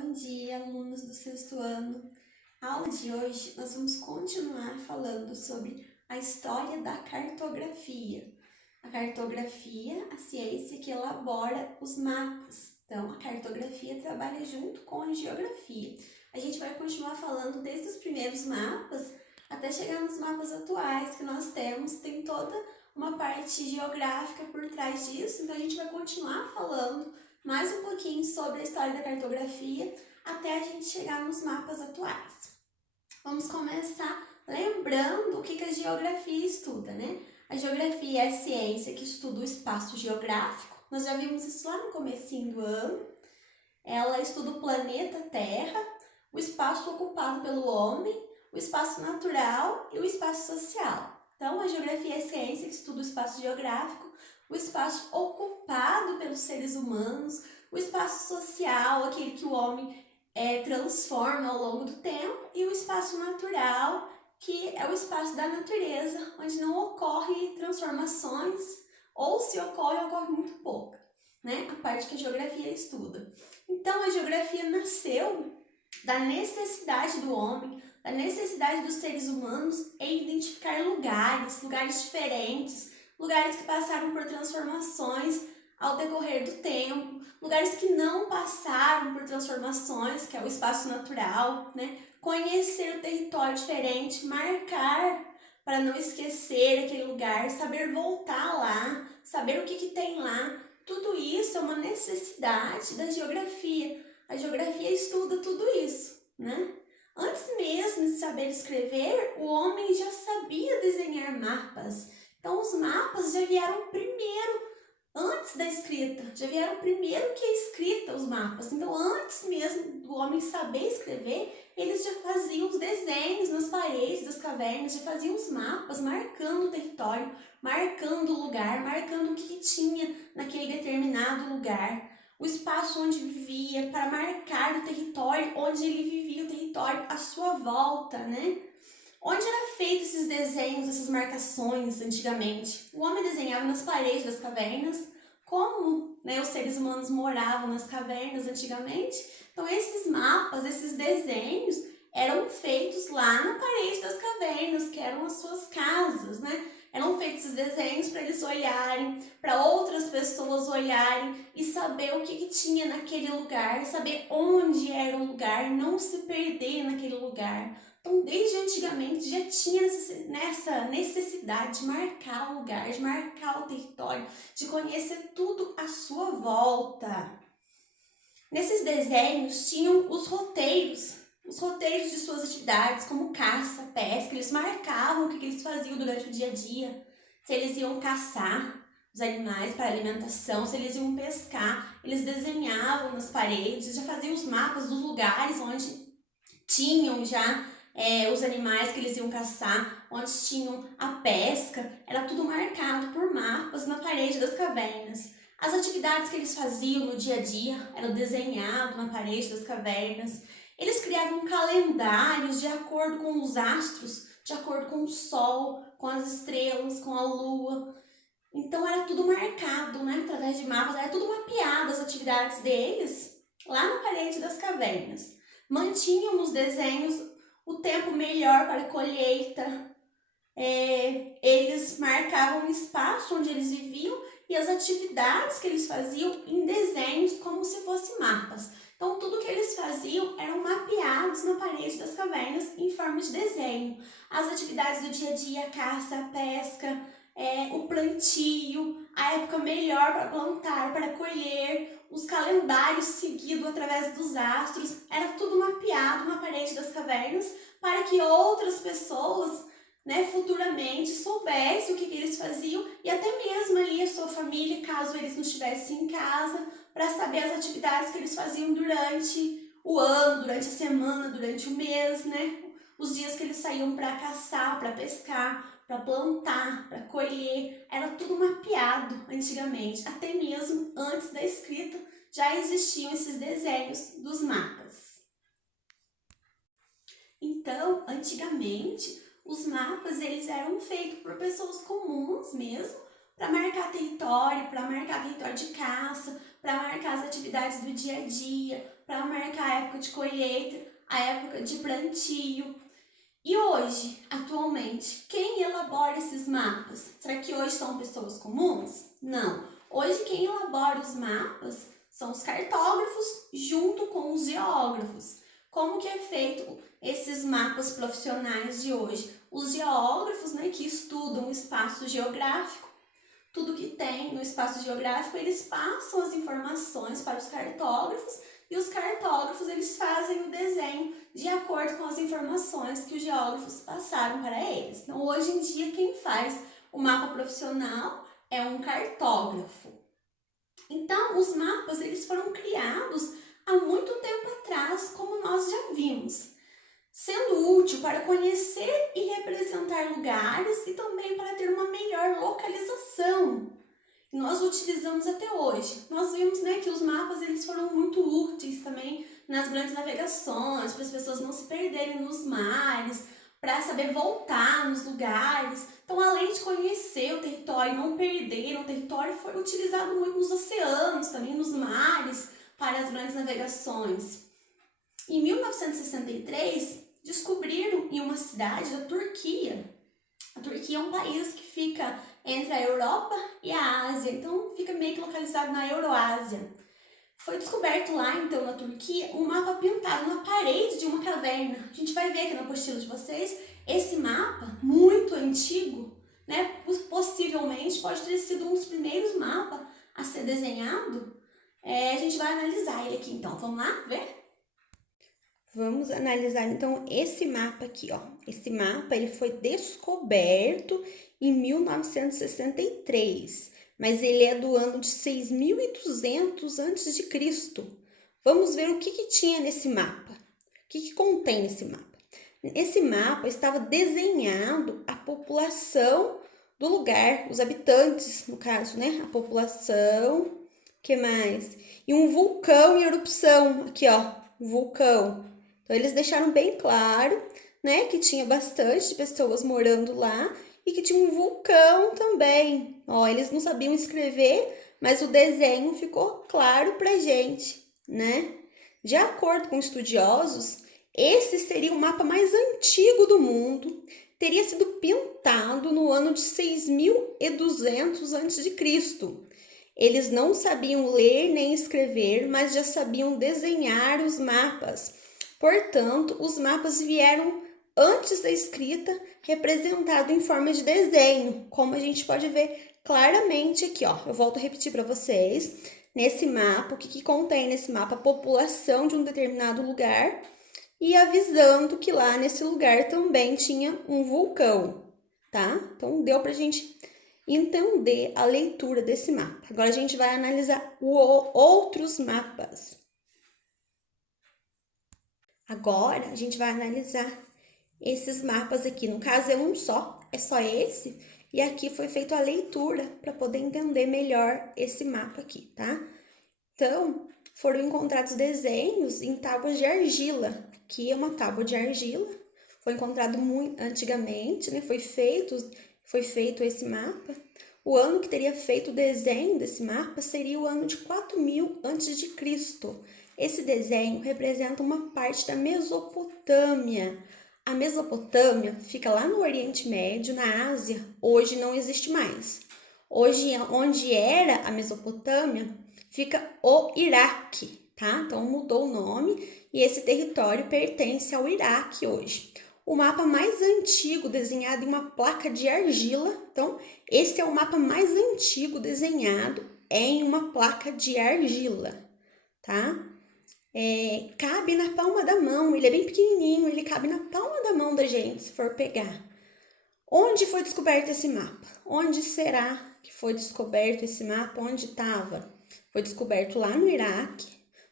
Bom dia, alunos do sexto ano. A aula de hoje nós vamos continuar falando sobre a história da cartografia. A cartografia, a ciência que elabora os mapas. Então, a cartografia trabalha junto com a geografia. A gente vai continuar falando desde os primeiros mapas até chegar nos mapas atuais que nós temos. Tem toda uma parte geográfica por trás disso, então a gente vai continuar falando mais um pouquinho sobre a história da cartografia até a gente chegar nos mapas atuais. Vamos começar lembrando o que a geografia estuda, né? A geografia é a ciência que estuda o espaço geográfico. Nós já vimos isso lá no comecinho do ano. Ela estuda o planeta Terra, o espaço ocupado pelo homem, o espaço natural e o espaço social. Então, a geografia é a ciência que estuda o espaço geográfico, o espaço ocupado pelos seres humanos, o espaço social, aquele que o homem transforma ao longo do tempo, e o espaço natural, que é o espaço da natureza, onde não ocorre transformações, ou se ocorre, ocorre muito pouco, né? A parte que a geografia estuda. Então, a geografia nasceu da necessidade do homem, da necessidade dos seres humanos em identificar lugares diferentes, lugares que passaram por transformações ao decorrer do tempo, lugares que não passaram por transformações, que é o espaço natural, né? Conhecer o território diferente, marcar para não esquecer aquele lugar, saber voltar lá, saber o que tem lá. Tudo isso é uma necessidade da geografia. A geografia estuda tudo isso, né? Antes mesmo de saber escrever, o homem já sabia desenhar mapas. Então, os mapas já vieram primeiro, antes da escrita. Já vieram primeiro que a escrita, os mapas. Então, antes mesmo do homem saber escrever, eles já faziam os desenhos nas paredes das cavernas, já faziam os mapas, marcando o território, marcando o lugar, marcando o que tinha naquele determinado lugar. O espaço onde vivia, para marcar o território, onde ele vivia, o território à sua volta, né? Onde eram feitos esses desenhos, essas marcações antigamente? O homem desenhava nas paredes das cavernas, como os seres humanos moravam nas cavernas antigamente. Então, esses mapas, esses desenhos eram feitos lá na parede das cavernas, que eram as suas casas, né? Eram feitos esses desenhos para eles olharem, para outras pessoas olharem e saber o que tinha naquele lugar, saber onde era o lugar, não se perder naquele lugar. Então, desde antigamente já tinha essa necessidade de marcar o lugar, de marcar o território, de conhecer tudo à sua volta. Nesses desenhos tinham os roteiros de suas atividades, como caça, pesca. Eles marcavam o que eles faziam durante o dia a dia, se eles iam caçar os animais para alimentação, se eles iam pescar. Eles desenhavam nas paredes, já faziam os mapas dos lugares onde tinham já os animais que eles iam caçar, onde tinham a pesca. Era tudo marcado por mapas na parede das cavernas. As atividades que eles faziam no dia a dia eram desenhado na parede das cavernas. Eles criavam calendários de acordo com os astros, de acordo com o sol, com as estrelas, com a lua. Então era tudo marcado, né? Através de mapas, era tudo mapeado as atividades deles lá na parede das cavernas. Mantinham nos desenhos o tempo melhor para a colheita. Eles marcavam o espaço onde eles viviam e as atividades que eles faziam em desenhos como se fossem mapas. Então, tudo que eles faziam eram mapeados na parede das cavernas em forma de desenho. As atividades do dia a dia, caça, pesca, o plantio, a época melhor para plantar, para colher, os calendários seguidos através dos astros, era tudo mapeado na parede das cavernas para que outras pessoas futuramente soubesse o que eles faziam e até mesmo ali a sua família, caso eles não estivessem em casa, para saber as atividades que eles faziam durante o ano, durante a semana, durante o mês, né? Os dias que eles saíam para caçar, para pescar, para plantar, para colher, era tudo mapeado antigamente, até mesmo antes da escrita já existiam esses desenhos dos mapas. Então, antigamente, os mapas eles eram feitos por pessoas comuns mesmo, para marcar território de caça, para marcar as atividades do dia a dia, para marcar a época de colheita, a época de plantio. E hoje, atualmente, quem elabora esses mapas? Será que hoje são pessoas comuns? Não. Hoje quem elabora os mapas são os cartógrafos junto com os geógrafos. Como que é feito esses mapas profissionais de hoje? Os geógrafos, né, que estudam o espaço geográfico, tudo que tem no espaço geográfico, eles passam as informações para os cartógrafos e os cartógrafos eles fazem o desenho de acordo com as informações que os geógrafos passaram para eles. Então, hoje em dia, quem faz o mapa profissional é um cartógrafo. Então, os mapas eles foram criados há muito tempo atrás, como nós já vimos, sendo útil para conhecer e representar lugares e também para ter uma melhor localização. Nós utilizamos até hoje. Nós vimos, né, que os mapas eles foram muito úteis também nas grandes navegações, para as pessoas não se perderem nos mares, para saber voltar nos lugares. Então, além de conhecer o território e não perder o território, foi utilizado muito nos oceanos, também nos mares, para as grandes navegações. Em 1963, descobriram em uma cidade da Turquia. A Turquia é um país que fica entre a Europa e a Ásia, então fica meio que localizado na Euroásia. Foi descoberto lá, então, na Turquia, um mapa pintado na parede de uma caverna. A gente vai ver aqui na apostila de vocês esse mapa muito antigo, né? Possivelmente pode ter sido um dos primeiros mapas a ser desenhado. A gente vai analisar ele aqui, então. Vamos lá ver? Vamos analisar, então, esse mapa aqui, ó. Esse mapa, ele foi descoberto em 1963, mas ele é do ano de 6.200 a.C. Vamos ver o que tinha nesse mapa. O que contém nesse mapa? Esse mapa estava desenhado a população do lugar, os habitantes, no caso, né? A população, que mais? E um vulcão em erupção, aqui, ó, um vulcão. Então, eles deixaram bem claro, né, que tinha bastante pessoas morando lá e que tinha um vulcão também. Ó, eles não sabiam escrever, mas o desenho ficou claro pra gente, né? De acordo com estudiosos, esse seria o mapa mais antigo do mundo, teria sido pintado no ano de 6.200 a.C. Eles não sabiam ler nem escrever, mas já sabiam desenhar os mapas. Portanto, os mapas vieram antes da escrita, representado em forma de desenho, como a gente pode ver claramente aqui, ó. Eu volto a repetir para vocês. Nesse mapa, o que contém nesse mapa? A população de um determinado lugar e avisando que lá nesse lugar também tinha um vulcão, tá? Então, deu pra gente entender a leitura desse mapa. Agora, a gente vai analisar outros mapas. Agora, a gente vai analisar esses mapas aqui. No caso, é um só, é só esse. E aqui foi feita a leitura para poder entender melhor esse mapa aqui, tá? Então, foram encontrados desenhos em tábuas de argila. Aqui é uma tábua de argila. Foi encontrado muito antigamente, né? Foi feito esse mapa. O ano que teria feito o desenho desse mapa seria o ano de 4.000 a.C. Esse desenho representa uma parte da Mesopotâmia. A Mesopotâmia fica lá no Oriente Médio, na Ásia, hoje não existe mais. Hoje, onde era a Mesopotâmia, fica o Iraque, tá? Então, mudou o nome e esse território pertence ao Iraque hoje. O mapa mais antigo desenhado em uma placa de argila, então, esse é o mapa mais antigo desenhado em uma placa de argila, tá? Cabe na palma da mão, ele é bem pequenininho, ele cabe na palma da mão da gente, se for pegar. Onde foi descoberto esse mapa? Onde será que foi descoberto esse mapa? Onde estava? Foi descoberto lá no Iraque,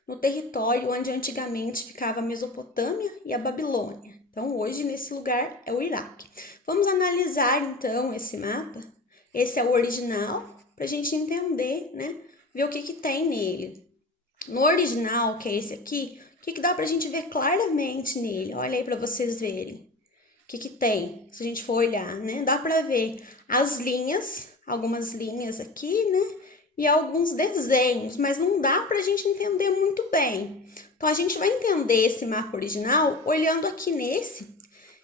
no território onde antigamente ficava a Mesopotâmia e a Babilônia. Então, hoje, nesse lugar, é o Iraque. Vamos analisar, então, esse mapa. Esse é o original, para a gente entender, né? Ver o que tem nele. No original, que é esse aqui, o que dá pra gente ver claramente nele? Olha aí pra vocês verem. O que tem? Se a gente for olhar, né? Dá pra ver as linhas, algumas linhas aqui, né? e alguns desenhos, mas não dá para a gente entender muito bem. Então, a gente vai entender esse mapa original olhando aqui nesse,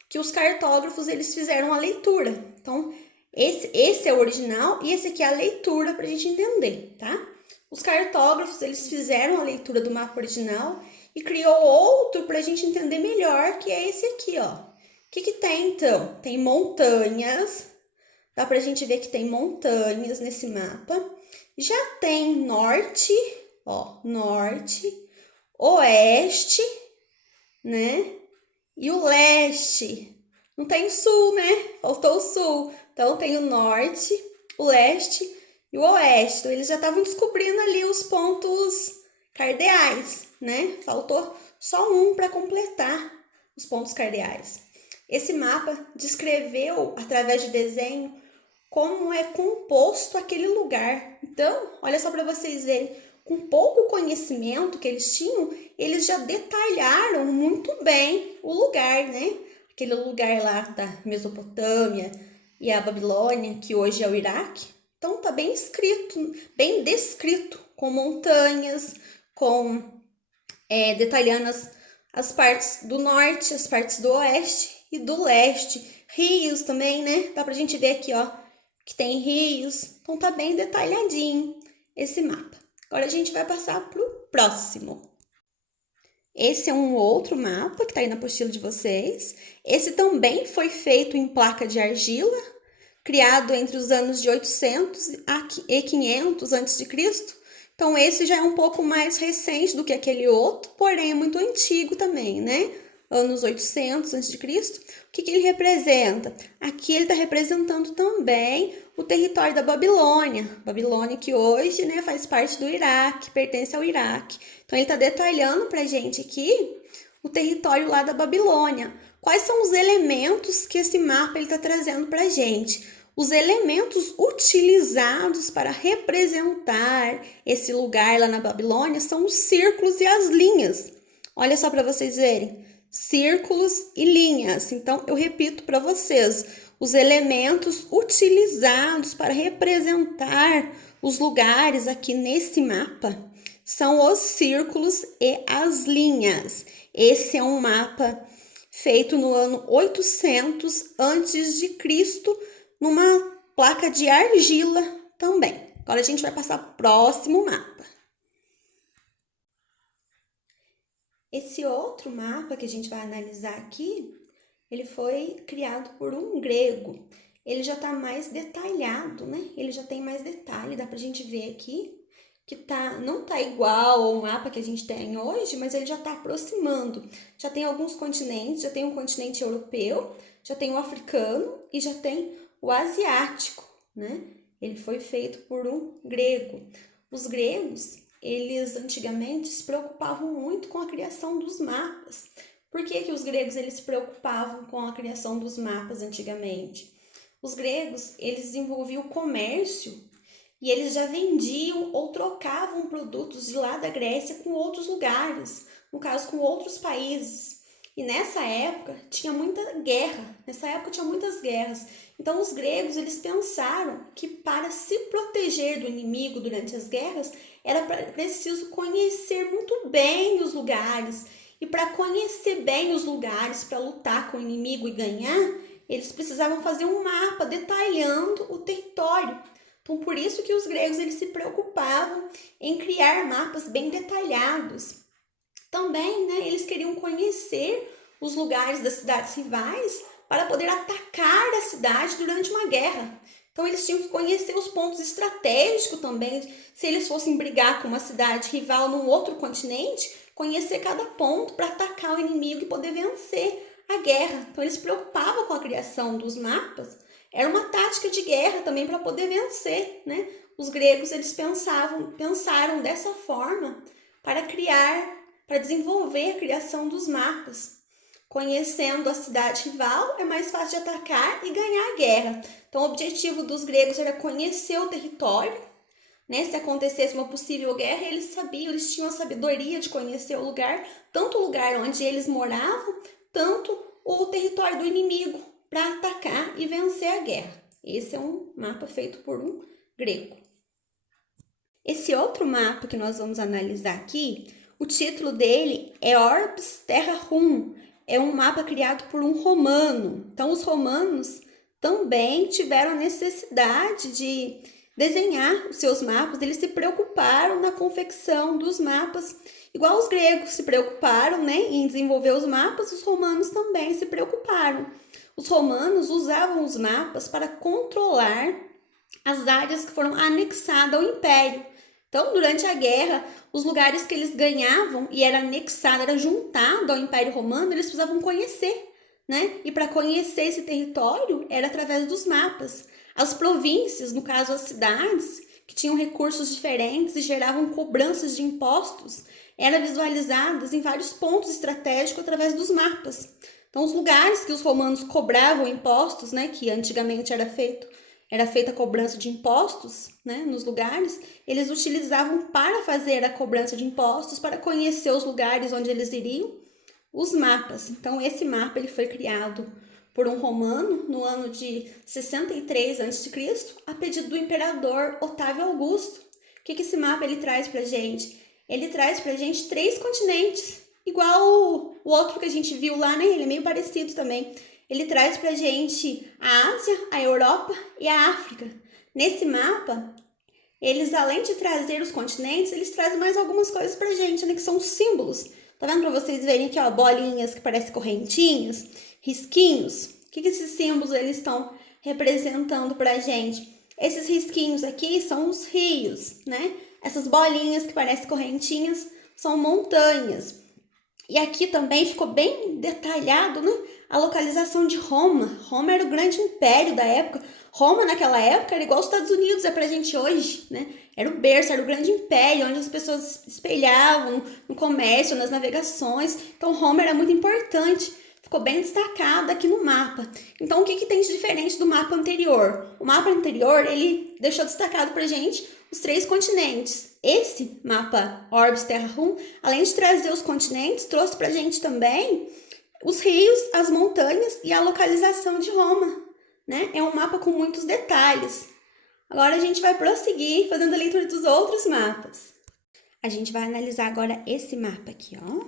que os cartógrafos eles fizeram a leitura. Então, esse é o original e esse aqui é a leitura para a gente entender, tá? Os cartógrafos eles fizeram a leitura do mapa original e criou outro para a gente entender melhor, que é esse aqui, ó. O que tem então? Tem montanhas, dá pra gente ver que tem montanhas nesse mapa. Já tem norte, ó, norte, oeste, né? E o leste. Não tem sul, né? Faltou o sul. Então tem o norte, o leste e o oeste. Então eles já estavam descobrindo ali os pontos cardeais, né? Faltou só um para completar os pontos cardeais. Esse mapa descreveu, através de desenho, como é composto aquele lugar. Então, olha só para vocês verem, com pouco conhecimento que eles tinham, eles já detalharam muito bem o lugar, né? Aquele lugar lá da Mesopotâmia e a Babilônia, que hoje é o Iraque. Então, tá bem escrito, bem descrito, com montanhas, com detalhando as partes do norte, as partes do oeste e do leste. Rios também, né? Dá pra gente ver aqui, ó, que tem rios. Então tá bem detalhadinho esse mapa. Agora a gente vai passar pro próximo. Esse é um outro mapa que tá aí na apostila de vocês. Esse também foi feito em placa de argila, criado entre os anos de 800 e 500 a.C. Então, esse já é um pouco mais recente do que aquele outro, porém é muito antigo também, né? Anos 800 a.C. O que ele representa? Aqui ele está representando também o território da Babilônia. Babilônia que hoje, né, faz parte do Iraque, pertence ao Iraque. Então, ele está detalhando para a gente aqui o território lá da Babilônia. Quais são os elementos que esse mapa está trazendo para a gente? Os elementos utilizados para representar esse lugar lá na Babilônia são os círculos e as linhas. Olha só para vocês verem, círculos e linhas. Então, eu repito para vocês, os elementos utilizados para representar os lugares aqui nesse mapa são os círculos e as linhas. Esse é um mapa feito no ano 800 antes de Cristo, numa placa de argila também. Agora a gente vai passar para o próximo mapa. Esse outro mapa que a gente vai analisar aqui, ele foi criado por um grego. Ele já está mais detalhado, né? Ele já tem mais detalhe, dá para a gente ver aqui que não tá igual ao mapa que a gente tem hoje, mas ele já está aproximando. Já tem alguns continentes, já tem um continente europeu, já tem o africano e já tem o asiático, né? Ele foi feito por um grego. Os gregos, eles antigamente se preocupavam muito com a criação dos mapas. Por que os gregos eles se preocupavam com a criação dos mapas antigamente? Os gregos, eles desenvolviam o comércio e eles já vendiam ou trocavam produtos de lá da Grécia com outros lugares, no caso com outros países. E nessa época tinha muita guerra, tinha muitas guerras. Então os gregos eles pensaram que para se proteger do inimigo durante as guerras era preciso conhecer muito bem os lugares. E para conhecer bem os lugares, para lutar com o inimigo e ganhar, eles precisavam fazer um mapa detalhando o território. Então, por isso que os gregos eles se preocupavam em criar mapas bem detalhados. Também, né, eles queriam conhecer os lugares das cidades rivais para poder atacar a cidade durante uma guerra. Então, eles tinham que conhecer os pontos estratégicos também. Se eles fossem brigar com uma cidade rival num outro continente, conhecer cada ponto para atacar o inimigo e poder vencer a guerra. Então, eles se preocupavam com a criação dos mapas. Era uma tática de guerra também para poder vencer, né? Os gregos eles pensaram dessa forma para desenvolver a criação dos mapas. Conhecendo a cidade rival, é mais fácil de atacar e ganhar a guerra. Então, o objetivo dos gregos era conhecer o território, né? Se acontecesse uma possível guerra, eles tinham a sabedoria de conhecer o lugar, tanto o lugar onde eles moravam, tanto o território do inimigo, para atacar e vencer a guerra. Esse é um mapa feito por um grego. Esse outro mapa que nós vamos analisar aqui, o título dele é Orbis Terra Rum. É um mapa criado por um romano. Então, os romanos também tiveram a necessidade de desenhar os seus mapas. Eles se preocuparam na confecção dos mapas. Igual os gregos se preocuparam, né, em desenvolver os mapas, os romanos também se preocuparam. Os romanos usavam os mapas para controlar as áreas que foram anexadas ao império. Então, durante a guerra, os lugares que eles ganhavam e era anexado, era juntado ao Império Romano, eles precisavam conhecer, né? E para conhecer esse território era através dos mapas. As províncias, no caso as cidades, que tinham recursos diferentes e geravam cobranças de impostos, eram visualizadas em vários pontos estratégicos através dos mapas. Então, os lugares que os romanos cobravam impostos, né, que antigamente era feita a cobrança de impostos, né, nos lugares, eles utilizavam para fazer a cobrança de impostos, para conhecer os lugares onde eles iriam, os mapas. Então, esse mapa ele foi criado por um romano no ano de 63 a.C., a pedido do imperador Otávio Augusto. O que esse mapa ele traz para a gente? Ele traz para a gente 3 continentes, igual o outro que a gente viu lá, né? Ele é meio parecido também. Ele traz pra gente a Ásia, a Europa e a África. Nesse mapa, eles, além de trazer os continentes, eles trazem mais algumas coisas pra gente, né? Que são os símbolos. Tá vendo pra vocês verem aqui, ó, bolinhas que parecem correntinhas, risquinhos. O que esses símbolos eles estão representando pra gente? Esses risquinhos aqui são os rios, né? Essas bolinhas que parecem correntinhas são montanhas. E aqui também ficou bem detalhado, né, a localização de Roma. Roma era o grande império da época. Roma, naquela época, era igual os Estados Unidos é pra gente hoje, né? Era o berço, era o grande império, onde as pessoas espelhavam no comércio, nas navegações. Então, Roma era muito importante. Ficou bem destacado aqui no mapa. Então, o que tem de diferente do mapa anterior? O mapa anterior, ele deixou destacado pra gente os 3 continentes. Esse mapa Orbis Terra Rum, além de trazer os continentes, trouxe pra gente também os rios, as montanhas e a localização de Roma, né? É um mapa com muitos detalhes. Agora a gente vai prosseguir fazendo a leitura dos outros mapas. A gente vai analisar agora esse mapa aqui, ó,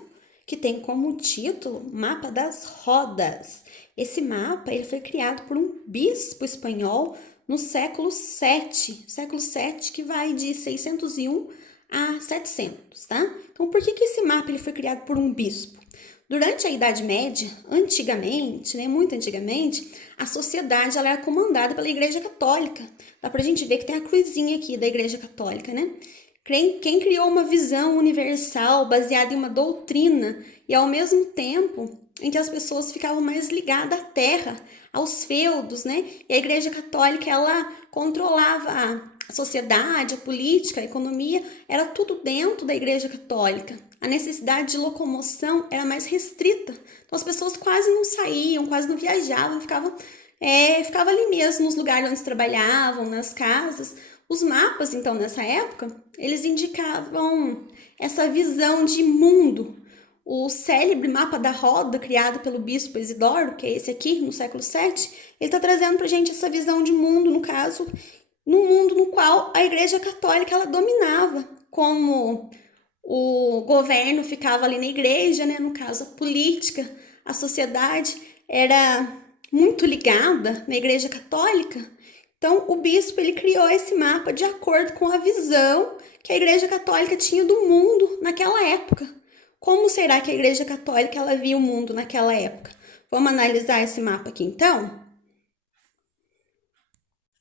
que tem como título Mapa das Rodas. Esse mapa ele foi criado por um bispo espanhol no século VII, que vai de 601 a 700, tá? Então, por que esse mapa ele foi criado por um bispo? Durante a Idade Média, antigamente, né, muito antigamente, a sociedade ela era comandada pela Igreja Católica. Dá pra gente ver que tem a cruzinha aqui da Igreja Católica, né? Quem criou uma visão universal baseada em uma doutrina e, ao mesmo tempo, em que as pessoas ficavam mais ligadas à terra, aos feudos, né? E a Igreja Católica, ela controlava a sociedade, a política, a economia, era tudo dentro da Igreja Católica. A necessidade de locomoção era mais restrita. Então, as pessoas quase não saíam, quase não viajavam, ficavam ali mesmo, nos lugares onde trabalhavam, nas casas. Os mapas, então, nessa época, eles indicavam essa visão de mundo. O célebre mapa da roda, criado pelo bispo Isidoro, que é esse aqui, no século VII, ele está trazendo para a gente essa visão de mundo, no caso, no mundo no qual a Igreja Católica ela dominava, como o governo ficava ali na igreja, né? No caso, a política, a sociedade era muito ligada na Igreja Católica. Então, o bispo ele criou esse mapa de acordo com a visão que a Igreja Católica tinha do mundo naquela época. Como será que a Igreja Católica ela via o mundo naquela época? Vamos analisar esse mapa aqui, então?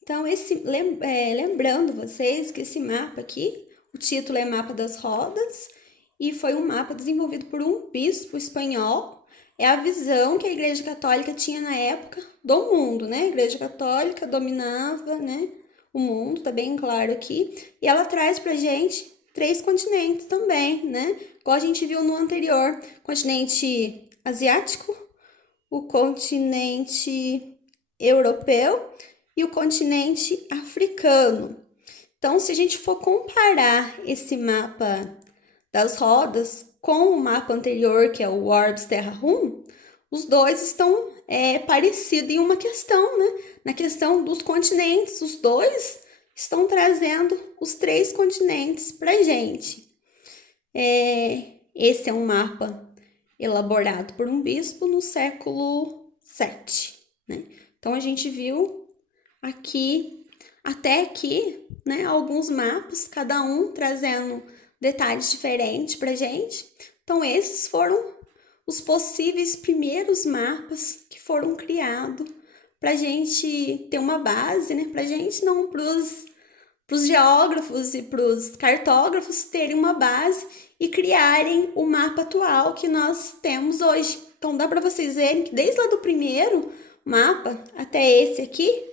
Então, lembrando vocês que esse mapa aqui, o título é Mapa das Rodas, e foi um mapa desenvolvido por um bispo espanhol. É a visão que a Igreja Católica tinha na época do mundo, né? A Igreja Católica dominava, né, o mundo, tá bem claro aqui. E ela traz pra gente 3 continentes também, né? Igual a gente viu no anterior, continente asiático, o continente europeu e o continente africano. Então, se a gente for comparar esse mapa das rodas com o mapa anterior, que é o Orbis Terra Rum, os dois estão parecidos em uma questão, né? Na questão dos continentes, os dois estão trazendo os 3 continentes para gente. Esse é um mapa elaborado por um bispo no século VII, né? Então, a gente viu aqui, até aqui, né, alguns mapas, cada um trazendo detalhes diferentes para gente. Então, esses foram os possíveis primeiros mapas que foram criados para a gente ter uma base, né? Para a gente não, para os geógrafos e para os cartógrafos terem uma base e criarem o mapa atual que nós temos hoje. Então, dá para vocês verem que desde lá do primeiro mapa até esse aqui,